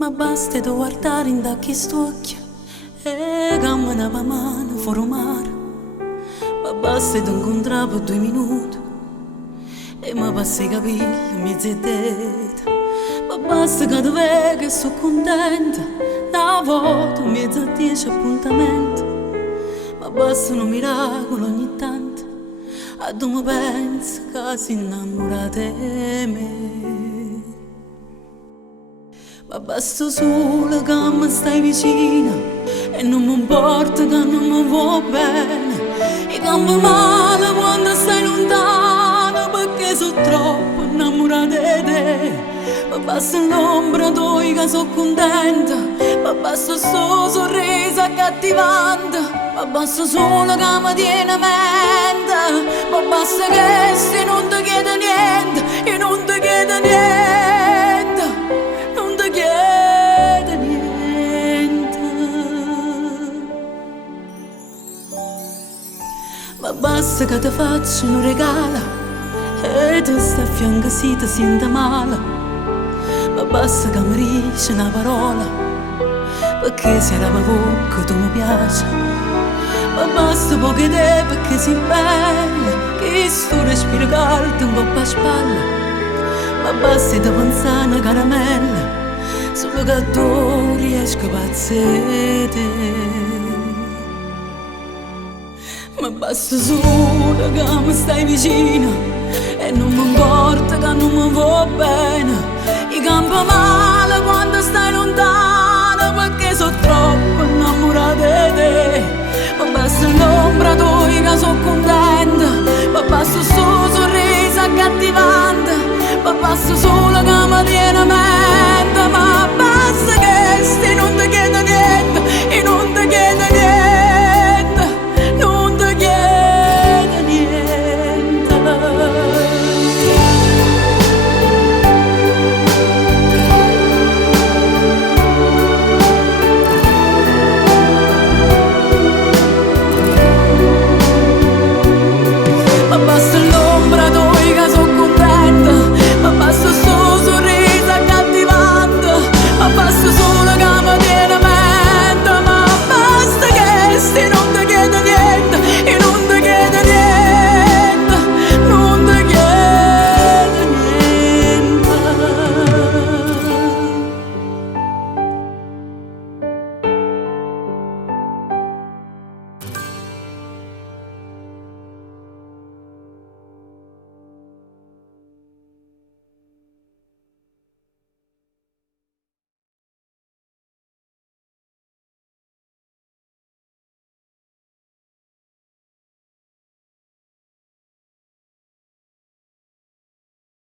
Ma basta da guardare in da quest'occhio e cammina per mano fuori mare. Ma basta da incontrare per 2 minuti e mi passa i capelli mezza testa. Ma basta che ti vedo e sono contenta, una volta mezza 10 appuntamenti. Ma basta un miracolo ogni tanto, a dove mi penso che si innamora di me. Ma basta solo che mi stai vicina e non mi importa che non mi va bene. E campo male quando stai lontano perché sono troppo innamorata di te. Ma basta l'ombra tua che sono contenta, ma basta sto sorriso accattivante, ma basta solo che mi tiene a mente. Ma basta che se non ti chiedo niente, io non ti chiedo niente, non ti chiedo niente. Ma basta che ti faccio un regalo e tu stai a fianco se ti senti male. Ma basta che mi dici una parola, perché sei la bocca tu mi piace. Ma basta poche te perché sei bella, che sto respiro caldo un po' a spalla. Ma basta di pensare una caramella, solo che tu riesci a pazzire. Ma basta solo che mi stai vicino e non mi importa che non mi va bene. I campo male quando stai lontano perché sono troppo innamorata di te. Ma basta l'ombra tua che sono contenta, ma basta sto sorriso accattivante,